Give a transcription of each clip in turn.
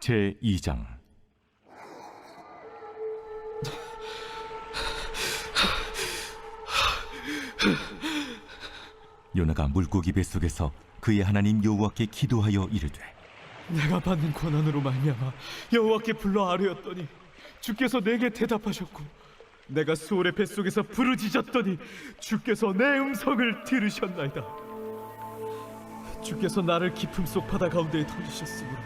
제2장. 요나가 물고기 뱃속에서 그의 하나님 여호와께 기도하여 이르되, 내가 받는 고난으로 말미암아 여호와께 불러 아뢰었더니 주께서 내게 대답하셨고, 내가 수월의 뱃속에서 부르짖었더니 주께서 내 음성을 들으셨나이다. 주께서 나를 깊음 속 바다 가운데에 던지셨으므로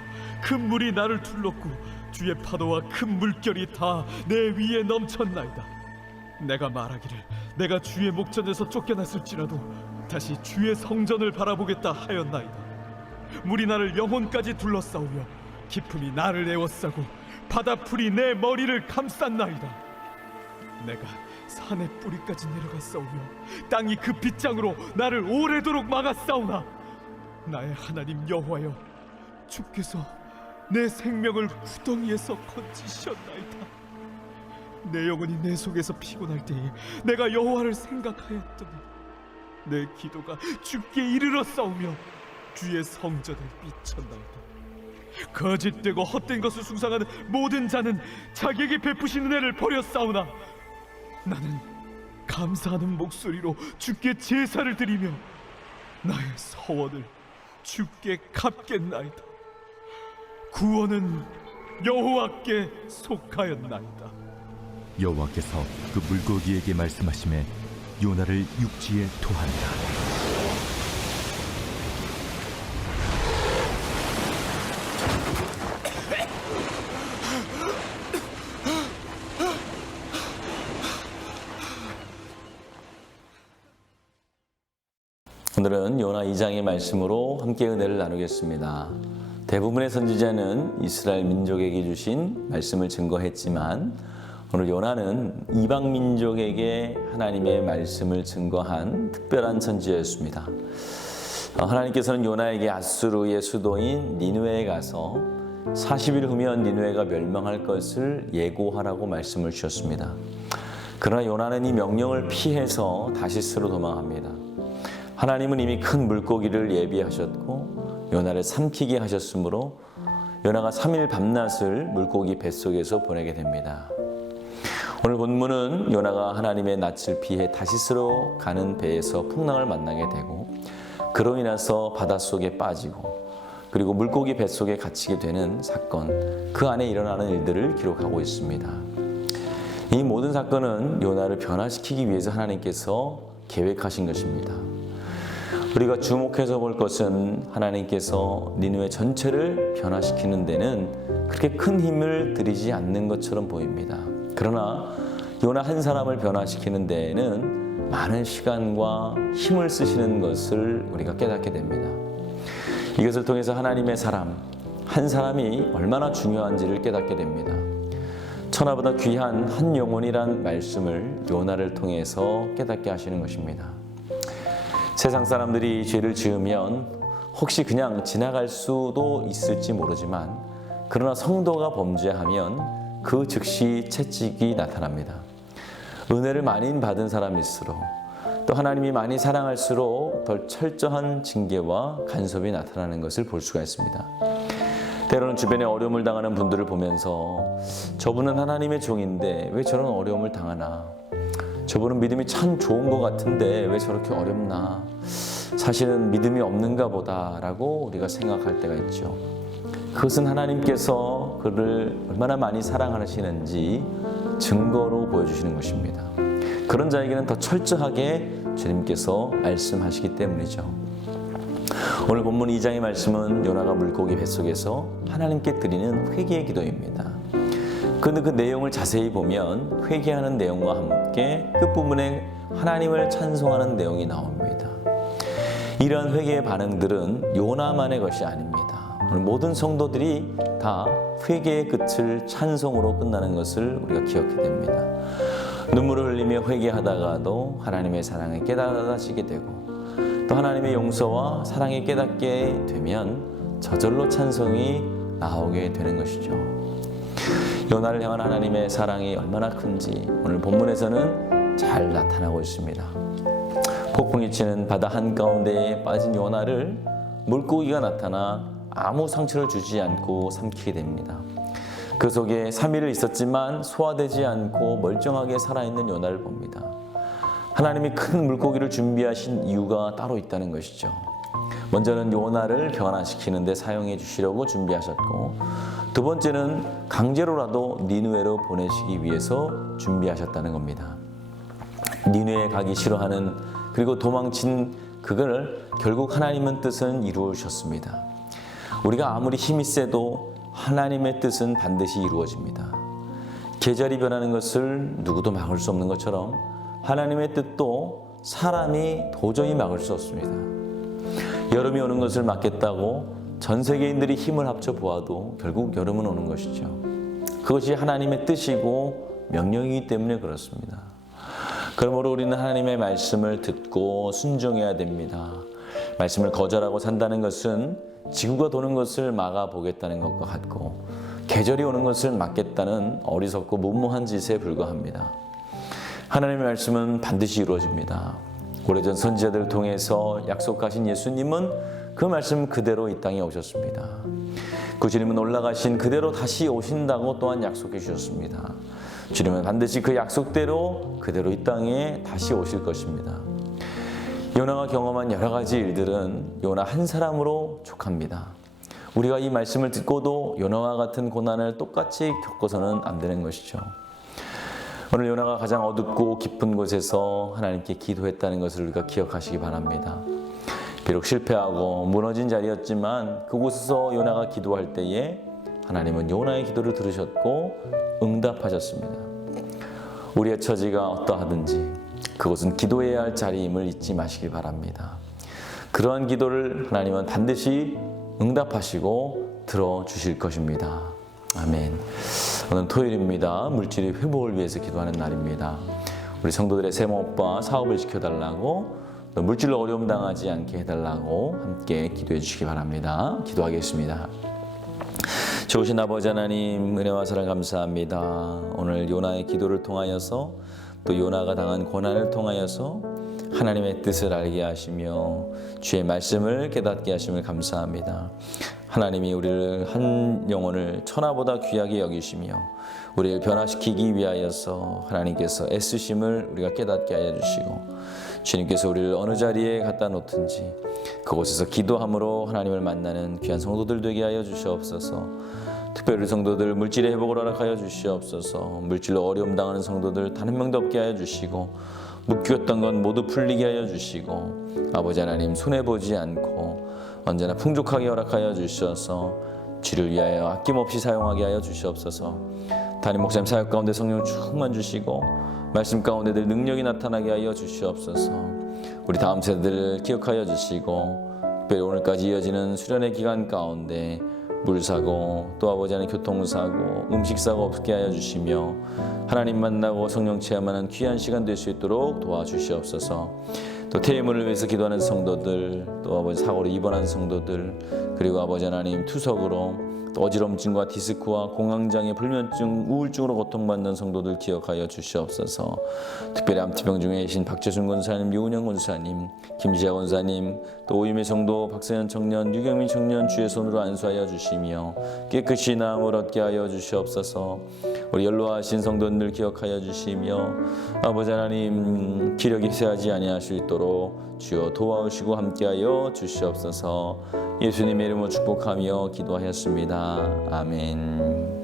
큰 물이 나를 둘렀고 주의 파도와 큰 물결이 다 내 위에 넘쳤나이다. 내가 말하기를 내가 주의 목전에서 쫓겨났을지라도 다시 주의 성전을 바라보겠다 하였나이다. 물이 나를 영혼까지 둘러싸우며 깊음이 나를 에워싸고 바다풀이 내 머리를 감쌌나이다. 내가 산의 뿌리까지 내려갔사오며 땅이 그 빗장으로 나를 오래도록 막았사오나 나의 하나님 여호와여, 주께서 내 생명을 구덩이에서 건지셨나이다. 내 영혼이 내 속에서 피곤할 때에 내가 여호와를 생각하였더니 내 기도가 주께 이르렀사오며 주의 성전에 미쳤나이다. 거짓되고 헛된 것을 숭상하는 모든 자는 자기에게 베푸신 은혜를 버렸사오나 나는 감사하는 목소리로 주께 제사를 드리며 나의 서원을 주께 갚겠나이다. 구원은 여호와께 속하였나이다. 여호와께서 그 물고기에게 말씀하시매 요나를 육지에 토한다. 오늘은 요나 2장의 말씀으로 함께 은혜를 나누겠습니다. 대부분의 선지자는 이스라엘 민족에게 주신 말씀을 증거했지만 오늘 요나는 이방 민족에게 하나님의 말씀을 증거한 특별한 선지자였습니다. 하나님께서는 요나에게 아수르의 수도인 니느웨에 가서 40일 후면 니느웨가 멸망할 것을 예고하라고 말씀을 주셨습니다. 그러나 요나는 이 명령을 피해서 다시스로 도망합니다. 하나님은 이미 큰 물고기를 예비하셨고 요나를 삼키게 하셨으므로 요나가 3일 밤낮을 물고기 뱃속에서 보내게 됩니다. 오늘 본문은 요나가 하나님의 낯을 피해 다시스로 가는 배에서 풍랑을 만나게 되고 그로 인해서 바닷속에 빠지고 그리고 물고기 뱃속에 갇히게 되는 사건, 그 안에 일어나는 일들을 기록하고 있습니다. 이 모든 사건은 요나를 변화시키기 위해서 하나님께서 계획하신 것입니다. 우리가 주목해서 볼 것은 하나님께서 니느웨 전체를 변화시키는 데는 그렇게 큰 힘을 들이지 않는 것처럼 보입니다. 그러나 요나 한 사람을 변화시키는 데에는 많은 시간과 힘을 쓰시는 것을 우리가 깨닫게 됩니다. 이것을 통해서 하나님의 사람, 한 사람이 얼마나 중요한지를 깨닫게 됩니다. 천하보다 귀한 한 영혼이란 말씀을 요나를 통해서 깨닫게 하시는 것입니다. 세상 사람들이 죄를 지으면 혹시 그냥 지나갈 수도 있을지 모르지만 그러나 성도가 범죄하면 그 즉시 채찍이 나타납니다. 은혜를 많이 받은 사람일수록 또 하나님이 많이 사랑할수록 더 철저한 징계와 간섭이 나타나는 것을 볼 수가 있습니다. 때로는 주변에 어려움을 당하는 분들을 보면서 저분은 하나님의 종인데 왜 저런 어려움을 당하나, 저분은 믿음이 참 좋은 것 같은데 왜 저렇게 어렵나, 사실은 믿음이 없는가 보다라고 우리가 생각할 때가 있죠. 그것은 하나님께서 그를 얼마나 많이 사랑하시는지 증거로 보여주시는 것입니다. 그런 자에게는 더 철저하게 주님께서 말씀하시기 때문이죠. 오늘 본문 2장의 말씀은 요나가 물고기 뱃속에서 하나님께 드리는 회개의 기도입니다. 그런데 그 내용을 자세히 보면 회개하는 내용과 함께 끝부분에 하나님을 찬송하는 내용이 나옵니다. 이러한 회개의 반응들은 요나만의 것이 아닙니다. 오늘 모든 성도들이 다 회개의 끝을 찬송으로 끝나는 것을 우리가 기억해야 됩니다. 눈물을 흘리며 회개하다가도 하나님의 사랑에 깨달아지게 되고 또 하나님의 용서와 사랑에 깨닫게 되면 저절로 찬송이 나오게 되는 것이죠. 요나를 향한 하나님의 사랑이 얼마나 큰지 오늘 본문에서는 잘 나타나고 있습니다. 폭풍이 치는 바다 한가운데에 빠진 요나를 물고기가 나타나 아무 상처를 주지 않고 삼키게 됩니다. 그 속에 3일을 있었지만 소화되지 않고 멀쩡하게 살아있는 요나를 봅니다. 하나님이 큰 물고기를 준비하신 이유가 따로 있다는 것이죠. 먼저는 요나를 변화시키는 데 사용해 주시려고 준비하셨고, 두 번째는 강제로라도 니느웨로 보내시기 위해서 준비하셨다는 겁니다. 니느웨에 가기 싫어하는, 그리고 도망친 그걸 결국 하나님의 뜻은 이루셨습니다. 우리가 아무리 힘이 세도 하나님의 뜻은 반드시 이루어집니다. 계절이 변하는 것을 누구도 막을 수 없는 것처럼 하나님의 뜻도 사람이 도저히 막을 수 없습니다. 여름이 오는 것을 막겠다고 전 세계인들이 힘을 합쳐 보아도 결국 여름은 오는 것이죠. 그것이 하나님의 뜻이고 명령이기 때문에 그렇습니다. 그러므로 우리는 하나님의 말씀을 듣고 순종해야 됩니다. 말씀을 거절하고 산다는 것은 지구가 도는 것을 막아보겠다는 것과 같고, 계절이 오는 것을 막겠다는 어리석고 무모한 짓에 불과합니다. 하나님의 말씀은 반드시 이루어집니다. 오래전 선지자들을 통해서 약속하신 예수님은 그 말씀 그대로 이 땅에 오셨습니다. 그 주님은 올라가신 그대로 다시 오신다고 또한 약속해 주셨습니다. 주님은 반드시 그 약속대로 그대로 이 땅에 다시 오실 것입니다. 요나가 경험한 여러 가지 일들은 요나 한 사람으로 족합니다. 우리가 이 말씀을 듣고도 요나와 같은 고난을 똑같이 겪어서는 안 되는 것이죠. 오늘 요나가 가장 어둡고 깊은 곳에서 하나님께 기도했다는 것을 우리가 기억하시기 바랍니다. 비록 실패하고 무너진 자리였지만 그곳에서 요나가 기도할 때에 하나님은 요나의 기도를 들으셨고 응답하셨습니다. 우리의 처지가 어떠하든지 그것은 기도해야 할 자리임을 잊지 마시길 바랍니다. 그러한 기도를 하나님은 반드시 응답하시고 들어주실 것입니다. 아멘. 오늘 토요일입니다. 물질의 회복을 위해서 기도하는 날입니다. 우리 성도들의 세모과 사업을 지켜달라고, 또 물질로 어려움 당하지 않게 해달라고 함께 기도해 주시기 바랍니다. 기도하겠습니다. 좋으신 아버지 하나님, 은혜와 사랑 감사합니다. 오늘 요나의 기도를 통하여서, 또 요나가 당한 고난을 통하여서 하나님의 뜻을 알게 하시며 주의 말씀을 깨닫게 하심을 감사합니다. 하나님이 우리를 한 영혼을 천하보다 귀하게 여기시며 우리를 변화시키기 위하여서 하나님께서 애쓰심을 우리가 깨닫게 하여 주시고, 주님께서 우리를 어느 자리에 갖다 놓든지 그곳에서 기도함으로 하나님을 만나는 귀한 성도들 되게 하여 주시옵소서. 특별히 성도들 물질의 회복을 허락하여 주시옵소서. 물질로 어려움 당하는 성도들 단 한 명도 없게 하여 주시고, 묶였던 건 모두 풀리게 하여 주시고, 아버지 하나님 손해보지 않고 언제나 풍족하게 허락하여 주셔서 주를 위하여 아낌없이 사용하게 하여 주시옵소서. 담임 목사님 사역 가운데 성령 충만 주시고 말씀 가운데 늘 능력이 나타나게 하여 주시옵소서. 우리 다음 세대를 기억하여 주시고, 특별히 오늘까지 이어지는 수련의 기간 가운데 물사고, 또 아버지 하나님 교통사고, 음식사고 없게 하여 주시며 하나님 만나고 성령 체험하는 귀한 시간 될 수 있도록 도와주시옵소서. 또 퇴임을 위해서 기도하는 성도들, 또 아버지 사고로 입원한 성도들, 그리고 아버지 하나님 투석으로 또 어지럼증과 디스크와 공황장애, 불면증, 우울증으로 고통받는 성도들 기억하여 주시옵소서. 특별히 암투병 중에 계신 박재순 권사님, 유은영 권사님, 김지아 권사님, 또 오임의 성도 박세현 청년, 유경민 청년 주의 손으로 안수하여 주시며 깨끗이 나음을 얻게 하여 주시옵소서. 우리 연로하신 성도들 기억하여 주시며 아버지 하나님 기력이 쇠하지 아니할 수 있도록 주여 도와주시고 함께하여 주시옵소서. 예수님의 이름으로 축복하며 기도하였습니다. 아멘.